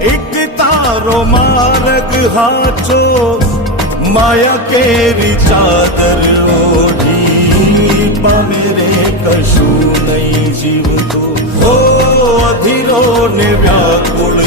એક તારો માર્ગ હાચો, માયા કેરી ચાદર ઓઢી, પામે રે કશું નહીં જીવતો. ઓ અધીરો ને વ્યાકુળ